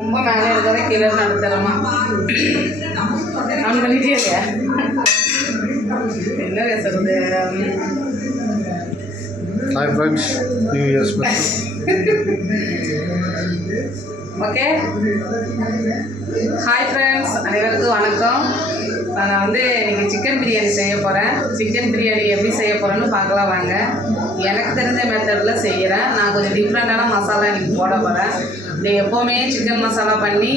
ரொம்ப மேலே இருக்கிறத கீழே நடத்துகிறோமா அவன் பண்ணிட்டே இல்லையா என்ன பேசுறது. Hi friends, new year special. Okay, hi friends, அனைவருக்கும் வணக்கம். நான் வந்து இன்றைக்கி சிக்கன் பிரியாணி செய்ய போகிறேன். சிக்கன் பிரியாணி எப்படி செய்ய போகிறேன்னு பார்க்கலாம் வாங்க. எனக்கு தெரிஞ்ச மெத்தடில் செய்கிறேன். நான் கொஞ்சம் டிஃப்ரெண்ட்டான மசாலா இன்றைக்கி போட போகிறேன். இது எப்போவுமே சிக்கன் மசாலா பண்ணி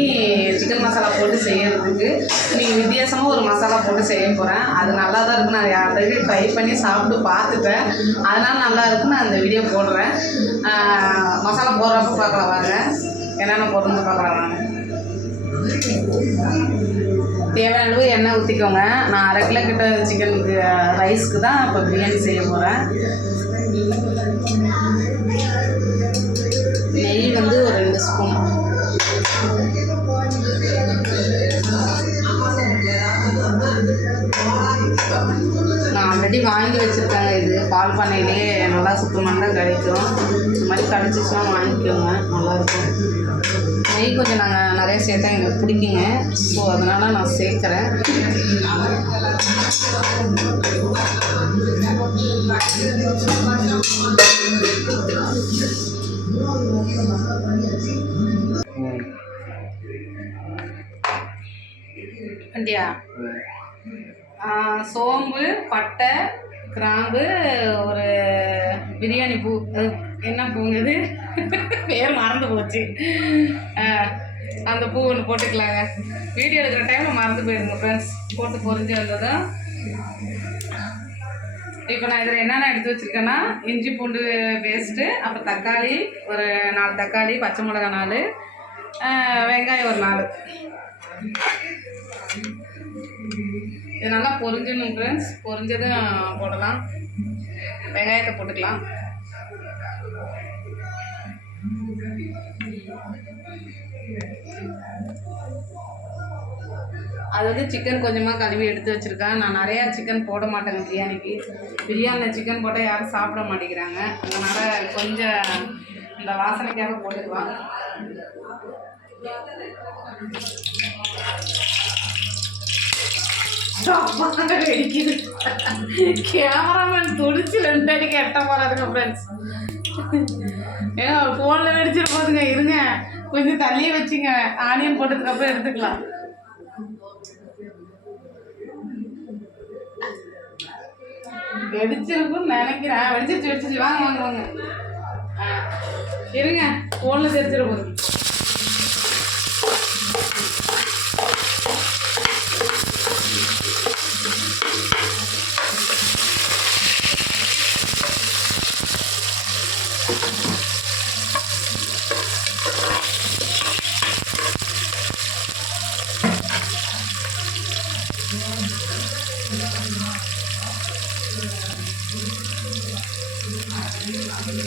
சிக்கன் மசாலா போட்டு செய்கிறதுக்கு இன்றைக்கி வித்தியாசமாக ஒரு மசாலா போட்டு செய்ய போகிறேன். அது நல்லா தான் இருக்குது. நான் ஆல்ரெடி ட்ரை பண்ணி சாப்பிட்டு பார்த்துட்டேன். அதனால் நல்லா இருக்குன்னு நான் அந்த வீடியோ போடுறேன். மசாலா போடுறப்ப பார்க்கலாம் வாங்க, என்னென்ன போடுறது பார்க்கலாம் வாங்க. தேவையான அளவு எண்ணெய் ஊற்றிக்கோங்க. நான் 1/2 கிலோ கிட்ட சிக்கனுக்கு ரைஸ்க்கு தான் இப்போ பிரியாணி செய்ய போகிறேன். நெய் வந்து ஒரு 2 ஸ்பூன். நான் ஆல்ரெடி வாங்கி வச்சுருக்கேங்க. இது பால் பண்ணையிலே நல்லா சுத்தமாக தான் கிடைக்கும். இந்த மாதிரி கிடச்சிச்சுன்னா வாங்கிக்கோங்க, நல்லாயிருக்கும். நெய் கொஞ்சம் நாங்கள் நிறைய சேர்த்தா எங்களுக்கு பிடிக்குங்க. ஸோ அதனால் நான் சேர்க்குறேன். வண்டியா சோம்பு, பட்டை, கிராம்பு, ஒரு பிரியாணி பூ. என்ன பூங்க இது பேர் மறந்து போச்சு. அந்த பூ ஒன்று போட்டுக்கலாங்க. வீடியோ எடுக்கிற டைமில் மறந்து போயிருங்க ஃப்ரெண்ட்ஸ். போட்டு பொரிஞ்சு வந்ததும் இப்போ நான் இதில் என்னென்ன எடுத்து வச்சுருக்கேன்னா, இஞ்சி பூண்டு பேஸ்ட்டு, அப்புறம் தக்காளி ஒரு 4 தக்காளி, பச்சை மிளகா 4, வெங்காயம் ஒரு 4. இது நல்லா பொரிஞ்சிடணும் ஃப்ரெண்ட்ஸ். பொரிஞ்சதும் போடலாம். வெங்காயத்தை போட்டுக்கலாம். அது வந்து சிக்கன் கொஞ்சமாக கழுவி எடுத்து வச்சுருக்கேன். நான் நிறையா சிக்கன் போட மாட்டேங்க பிரியாணிக்கு. பிரியாணியில் சிக்கன் போட்டால் யாரும் சாப்பிட மாட்டேங்கிறாங்க. அதனால் கொஞ்சம் இந்த வாசனைக்காக போட்டுக்கலாம். வெடிக்குது. கேமராமேன் துடிச்சு 2 அடிக்கு எட்ட போகிறாருங்க ஃப்ரெண்ட்ஸ். ஏன்னா ஃபோனில் வெடிச்சிட்டு போதுங்க. இருங்க, கொஞ்சம் தள்ளியே வச்சுங்க. ஆனியன் போட்டதுக்கப்புறம் எடுத்துக்கலாம். வெடிச்சிருக்குன்னு நினைக்கிறேன். வெடிச்சிருச்சு. வாங்க வாங்க வாங்க. இருங்க, ஃபோனில் தெரிச்சிட போகுது.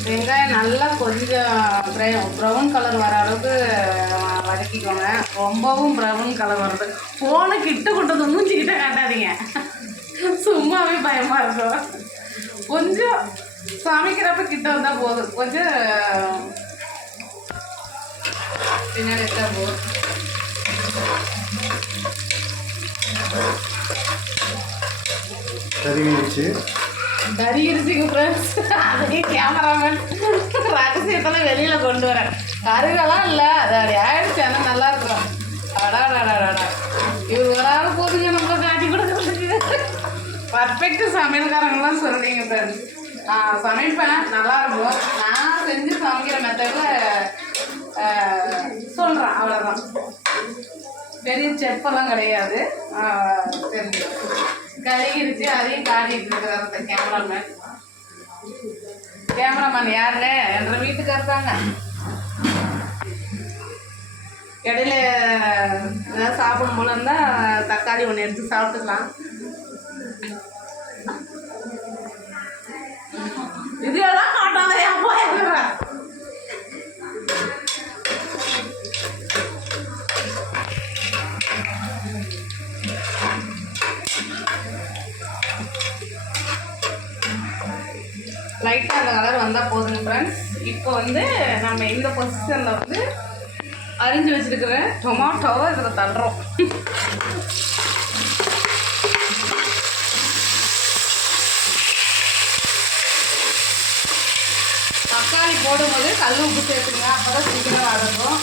வெங்காயம் நல்லா கொஞ்சம் ப்ரௌன் கலர் வர அளவுக்கு வதக்கிக்கோங்க. ரொம்பவும் ப்ரௌன் கலர் வருது. ஃபோனை கிட்ட கொண்டு மூஞ்சிக்கிட்ட காட்டாதீங்க, சும்மாவே பயமாக இருக்கும். கொஞ்சம் சமைக்கிறப்ப கிட்ட வந்தால் போதும். கொஞ்சம் பின்னாடி எடுத்தால் போதும். கறியிருச்சுங்க ஃப்ரெண்ட்ஸ். அதே கேமராமேன் ரகசியத்தெல்லாம் வெளியில் கொண்டு வரேன். கருகெல்லாம் இல்லை, அது அப்படி ஆயிடுச்சு. ஆனால் நல்லா இருக்கிறோம். அடாடாடாடா, இவர் வராது போதுங்க நம்மளை காட்டி கொடுக்குறதுக்கு. பர்ஃபெக்ட் சமையல்காரங்களாம் சொல்கிறீங்க ஃப்ரெண்ட்ஸ். சமைப்பேன், நல்லாயிருக்கும். நான் செஞ்சு சமைக்கிற மெத்தடில் சொல்கிறேன், அவ்வளோதான். பெரிய செப்பெல்லாம் கிடையாது. தெரிஞ்சு கழுகிருச்சு, அதையும் காட்டிகிட்டு இருக்கிறார் அந்த கேமராமேன். கேமராமேன் யாருங்க? என்ற வீட்டுக்காரர் தாங்க. இடையில ஏதாவது சாப்பிடும் போல இருந்தால் தக்காளி ஒன்று எடுத்து சாப்பிட்டுக்கலாம். இதெல்லாம் காட்டாத எப்போ இருக்கிறேன். லைட்டாக அந்த கலர் வந்தால் போதுங்க ஃப்ரெண்ட்ஸ். இப்போ வந்து நம்ம இந்த பொசிஷனில் வந்து அரிஞ்சு வச்சுருக்கிற டொமாட்டோவை இதில் தள்ளுறோம். தக்காளி போடும்போது கல் உப்பு சேர்த்துங்க, அப்போ தான் சீக்கிரம் வதங்கும்.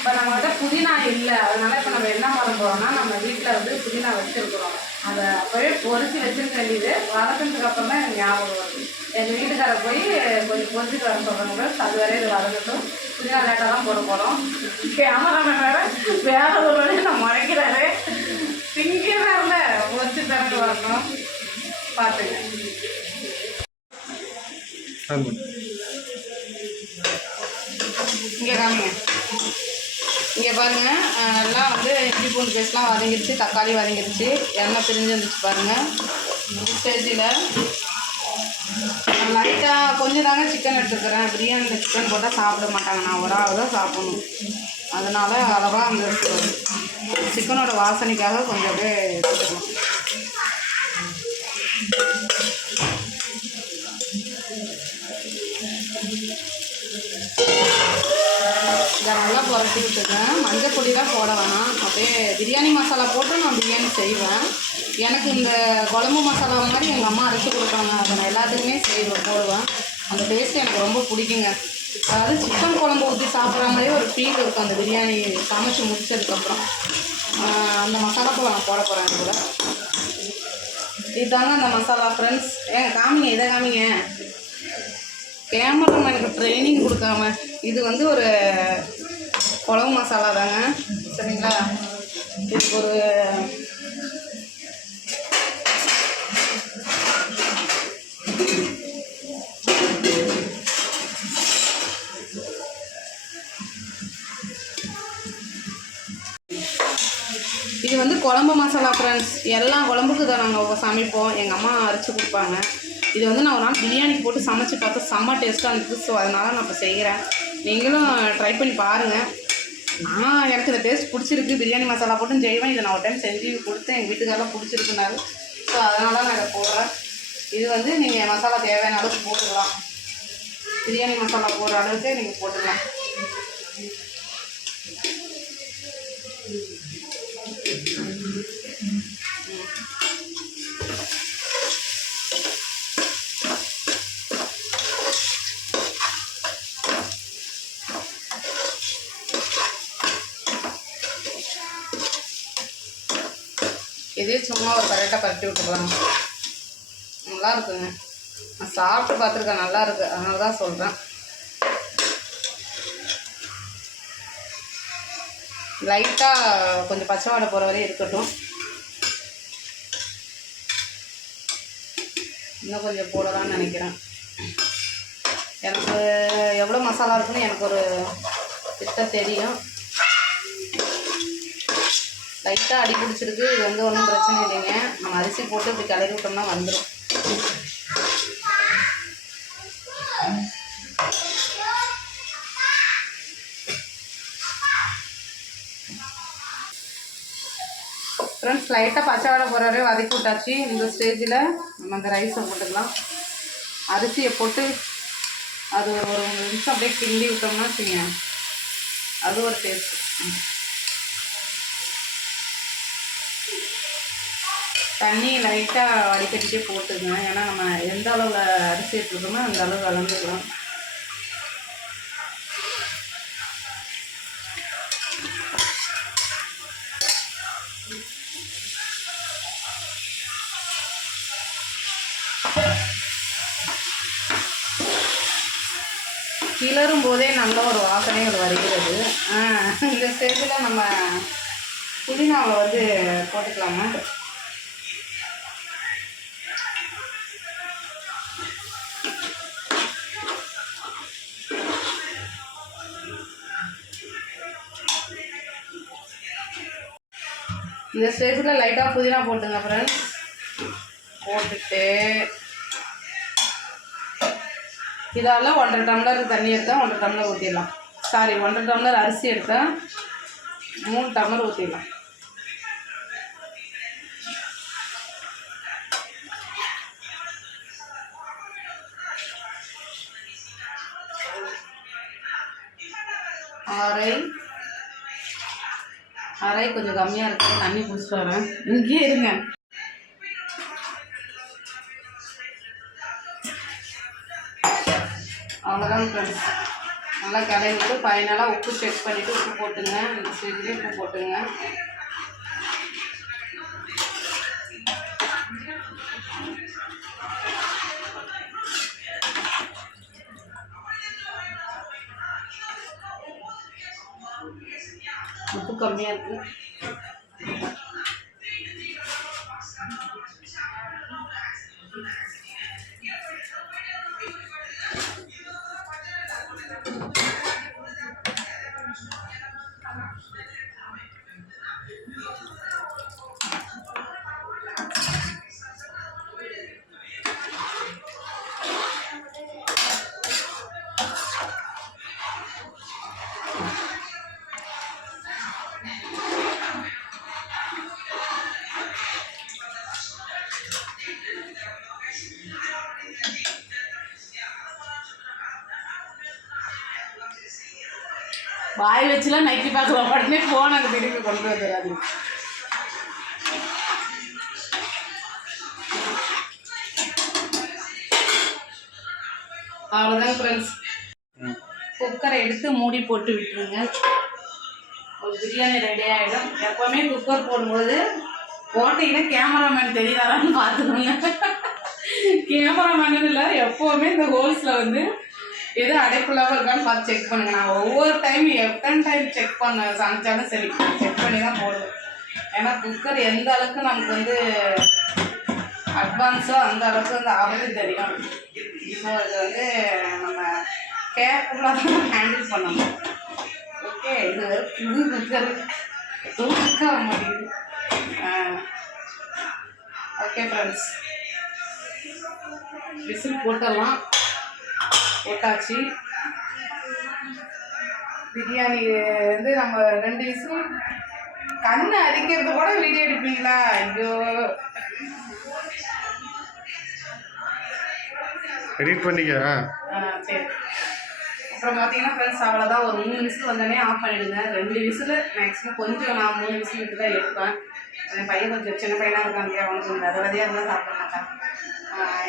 இப்போ நம்மகிட்ட புதினா இல்லை, அதனால இப்போ நம்ம என்ன பண்ண போகிறோம்னா, நம்ம வீட்டில் வந்து புதினா வச்சுருக்குறோம். அதை அப்போவே பொறிச்சு வச்சுருக்க வேண்டியது. வதக்கினதுக்கு அப்புறம் தான் எனக்கு ஞாபகம் வருது. எங்கள் வீட்டுக்கார போய் கொஞ்சம் பொறிச்சிட்டு வர சொல்கிறாங்க. அது வரை இது வதங்கட்டும். புதினா லேட்டாக தான் போட போகிறோம். கேமராமேன் வேறு ஒரு நான் முறைக்கிறாரு. திங்கிறதால பொறிச்சு திறந்து வரணும். பார்த்துங்க. இங்கே காமிங்க. இங்கே பாருங்கள், நல்லா வந்து இஞ்சி பூண்டு பேஸ்ட்லாம் வதங்கிடுச்சு, தக்காளி வதங்கிடுச்சு, எண்ணெய் பிரிஞ்சு வந்துச்சு பாருங்கள். இந்த ஸ்டேஜில் லைட்டாக கொஞ்சம் தாங்க சிக்கன் எடுத்துக்கிறேன். பிரியாணியில் சிக்கன் போட்டால் சாப்பிட மாட்டாங்க, நான் ஒரு ஆள் தான் சாப்பிடணும். அதனால் அளவாக அந்த சிக்கனோட வாசனைக்காக கொஞ்சம் அப்படியே எடுத்துக்கணும். இதை நல்லா புரட்டி விட்டுருக்கேன். மஞ்சள் பொடிலாம் போட வேணாம், அப்படியே பிரியாணி மசாலா போட்டு நான் பிரியாணி செய்வேன். எனக்கு இந்த குழம்பு மசாலா மாதிரி எங்கள் அம்மா அரைச்சி கொடுப்பாங்க, அதை நான் எல்லாத்துக்குமே போடுவேன். அந்த டேஸ்ட் எனக்கு ரொம்ப பிடிக்குங்க. அதாவது சிக்கன் குழம்பு ஊற்றி சாப்பிட்ற மாதிரியே ஒரு ஃபீல் இருக்கும் அந்த பிரியாணி சமைச்சி முடிச்சதுக்கப்புறம். அந்த மசாலா போல் நான் போட போகிறேன். கூட இதுதாங்க அந்த மசாலா ஃப்ரெண்ட்ஸ். ஏங்க காமிங்க, இதை காமிங்க. கேமரா எனக்கு ட்ரைனிங் கொடுக்காம, இது வந்து ஒரு குழம்பு மசாலா தாங்க, சரிங்களா? இதுக்கு ஒரு இது வந்து குழம்பு மசாலா ஃப்ரெண்ட்ஸ். எல்லா குழம்புக்கு தான் நாங்கள் சமைப்போம், எங்கள் அம்மா அரைச்சி கொடுப்பாங்க. இது வந்து நான் ஒரு நாள் பிரியாணிக்கு போட்டு சமைச்சு பார்த்தா செம்ம டேஸ்ட்டாக இருந்துச்சு. ஸோ அதனால் நான் இப்போ செய்கிறேன். நீங்களும் ட்ரை பண்ணி பாருங்கள். எனக்கு இந்த டேஸ்ட் பிடிச்சிருக்கு. பிரியாணி மசாலா போட்டு செய்வேன். இதை நான் ஒரு டைம் செஞ்சு கொடுத்தேன், எங்கள் வீட்டுக்காரெலாம் பிடிச்சிருக்குனாரு. ஸோ அதனால் நான் இதை போடுறேன். இது வந்து நீங்கள் மசாலா தேவையான அளவுக்கு போட்டுக்கலாம். பிரியாணி மசாலா போடுற அளவுக்கு நீங்கள் போட்டுக்கலாம். இதே சும்மா ஒரு கரெக்டாக பரட்டி விட்டுக்கலாம். நல்லா இருக்குங்க. நான் சாப்பிட்டு பார்த்துருக்கேன், நல்லா இருக்குது, அதனால தான் சொல்கிறேன். லைட்டாக கொஞ்சம் பச்சை வாடை போகிற வரையும் இருக்கட்டும். இன்னும் கொஞ்சம் போடலான்னு நினைக்கிறேன். எனக்கு எவ்வளோ மசாலா இருக்குன்னு எனக்கு ஒரு திட்டம் தெரியும். லைட்டாக அடி பிடிச்சிருக்கு. இது வந்து ஒன்றும் பிரச்சனை இல்லைங்க. நம்ம அரிசி போட்டு இப்படி கிளறி விட்டோம்னா வந்துடும். ஃப்ரெண்ட்ஸ், லைட்டாக பச்சை வாடை போகிற வதக்கி விட்டாச்சு. இந்த ஸ்டேஜில் நம்ம அந்த ரைஸை போட்டுக்கலாம். அரிசியை போட்டு அது ஒரு நிமிஷம் அப்படியே கிண்டி விட்டோம்னா வச்சுங்க, அது ஒரு டேஸ்ட். தண்ணி லைட்டாக வடிகட்டிட்டே போட்டுங்க. ஏன்னா நம்ம எந்த அளவில் அரிசி எடுத்துருக்கோமோ அந்த அளவு வளர்ந்துக்கலாம். கிளறும் போதே நல்ல ஒரு வாசனைகள் வருகிறது. இந்த ஸ்டேஜில் நம்ம புதினாவை வந்து போட்டுக்கலாமா? இந்த ஸ்டேஜில் லைட்டாக புதினா போட்டுங்க ஃப்ரெண்ட்ஸ். போட்டுட்டு இதால் 1.5 டம்ளர் தண்ணி எடுத்தால் 1.5 டம்ளர் ஊற்றிடலாம். சாரி, 1.5 டம்ளர் அரிசி எடுத்தால் 3 டம்ளர் ஊற்றிடலாம். அரை கொஞ்சம் கம்மியாக இருக்குது, தண்ணி குடிச்சிட்டு வரேன். இங்கேயே இருங்க. அவ்வளோதான் ஃப்ரெண்ட்ஸ். நல்லா கலந்துட்டு ஃபைனலாக உப்பு செக் பண்ணிவிட்டு உப்பு போட்டுங்க. இந்த ஸ்டேஜ்லேயே உப்பு போட்டுங்க. உப்பு கம்மியாக இருக்குது. வாய் வச்சுலாம் நைட்டி பார்க்கலாம், உடனே ஃபோன் அங்கே திருப்பி கொண்டு வந்துடாது. அவ்வளோதான் ஃப்ரெண்ட்ஸ். குக்கரை எடுத்து மூடி போட்டு விட்டுருங்க. ஒரு பிரியாணி ரெடி ஆகிடும். எப்போவுமே குக்கர் போடும்போது போட்டிங்கன்னா கேமராமேன் தெரியாதான்னு பார்த்துக்கோங்க. கேமராமேனு இல்லை, எப்போவுமே இந்த ஹோல்ஸில் வந்து எது அடைப்புள்ளாமல் இருக்கான்னு பார்த்து செக் பண்ணுங்கள். நான் ஒவ்வொரு டைம் எத்தனை டைம் செக் பண்ண சமைச்சாலும் சரி செக் பண்ணி தான் போடுவேன். ஏன்னா குக்கர் எந்த அளவுக்கு நமக்கு வந்து அட்வான்ஸோ அந்த அளவுக்கு வந்து ஆபத்து தெரியும். ஸோ இது வந்து நம்ம கேர்ஃபுல்லாக தான் ஹேண்டில் பண்ணணும். ஓகே, இது புது குக்கர் தூக்க மாட்டேங்குது. ஓகே ஃப்ரெண்ட்ஸ், விசில் போட்டலாம். போட்டாச்சு. பிரியாணி வந்து நம்ம 2 விசில். கண்ணை அரிக்கிறது கூட வீடியோ எடுப்பீங்களா? ஐயோ, எடிட் பண்ணிக்க. சரி. அப்புறம் பார்த்தீங்கன்னா ஃப்ரெண்ட்ஸ், அவ்வளோதான். ஒரு 3 விசில் வந்தோடனே ஆஃப் பண்ணிவிடுங்க. 2 விசில் மேக்ஸிமம். கொஞ்சம் நான் 3 விசில் விட்டு தான் எடுப்பேன். என் பையன் கொஞ்சம் சின்ன பையனாக இருக்காங்க, அவனுக்கு கொஞ்சம் விதையாக இருந்தால் சாப்பிட மாட்டான்.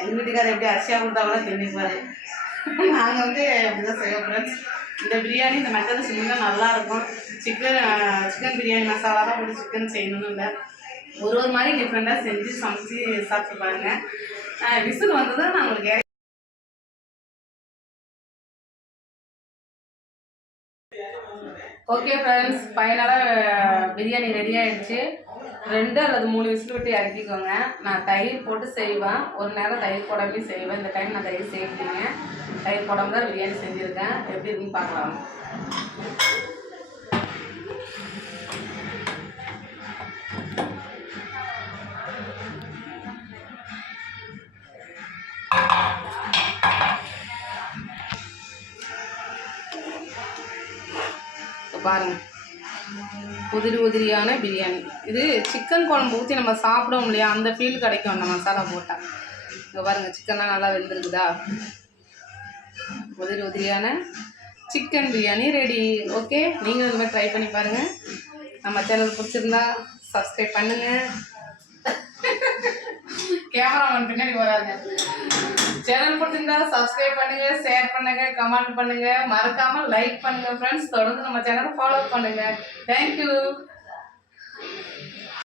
எங்கள் வீட்டுக்காரர் எப்படி அரிசியாக கொடுத்தா கூட தின்னுப்பாரு. நாங்கள் வந்து அப்படி தான் செய்வோம் ஃப்ரெண்ட்ஸ். இந்த பிரியாணி இந்த மெத்தடு செஞ்சால் நல்லாயிருக்கும். சிக்கன் பிரியாணி மசாலா தான் போட்டு சிக்கன் செய்யணும்னு இல்லை, ஒரு மாதிரி டிஃப்ரெண்ட்டாக செஞ்சு சமைச்சு சாப்பிட்டு பாருங்கள். விசில் வந்தது நான் உங்களுக்கு ஓகே ஃப்ரெண்ட்ஸ், ஃபைனலாக பிரியாணி ரெடி ஆகிடுச்சு. 2 அல்லது 3 விசில் விட்டு இறக்கிக்கோங்க. நான் தயிர் போட்டு செய்வேன், ஒரு நேரம் தயிர் போடாமே செய்வேன். இந்த டைம் நான் தயிர் சேர்த்துங்க. தயிர் போடாமல் தான் பிரியாணி செஞ்சுருக்கேன். எப்படி இருக்குன்னு பார்க்கலாம். பாருங்க, உதிரியான பிரியாணி. இது சிக்கன் குழம்பு ஊற்றி நம்ம சாப்பிடுவோம் இல்லையா, அந்த ஃபீல் கிடைக்கும் அந்த மசாலா போட்டால். இங்கே பாருங்கள், சிக்கன்லாம் நல்லா வெந்திருக்குதா. உதிரியான சிக்கன் பிரியாணி ரெடி. ஓகே, நீங்களும் இந்த மாதிரி ட்ரை பண்ணி பாருங்கள். நம்ம சேனல் பிடிச்சிருந்தா சப்ஸ்கிரைப் பண்ணுங்கள். கேமராமேன் பின்னாடி வராங்க. சேனல் பிடிச்சிருந்தா சப்ஸ்கிரைப் பண்ணுங்க, ஷேர் பண்ணுங்க, கமெண்ட் பண்ணுங்க, மறக்காம லைக் பண்ணுங்க ஃப்ரெண்ட்ஸ். தொடர்ந்து நம்ம சேனலை ஃபாலோ பண்ணுங்க. தேங்க்யூ.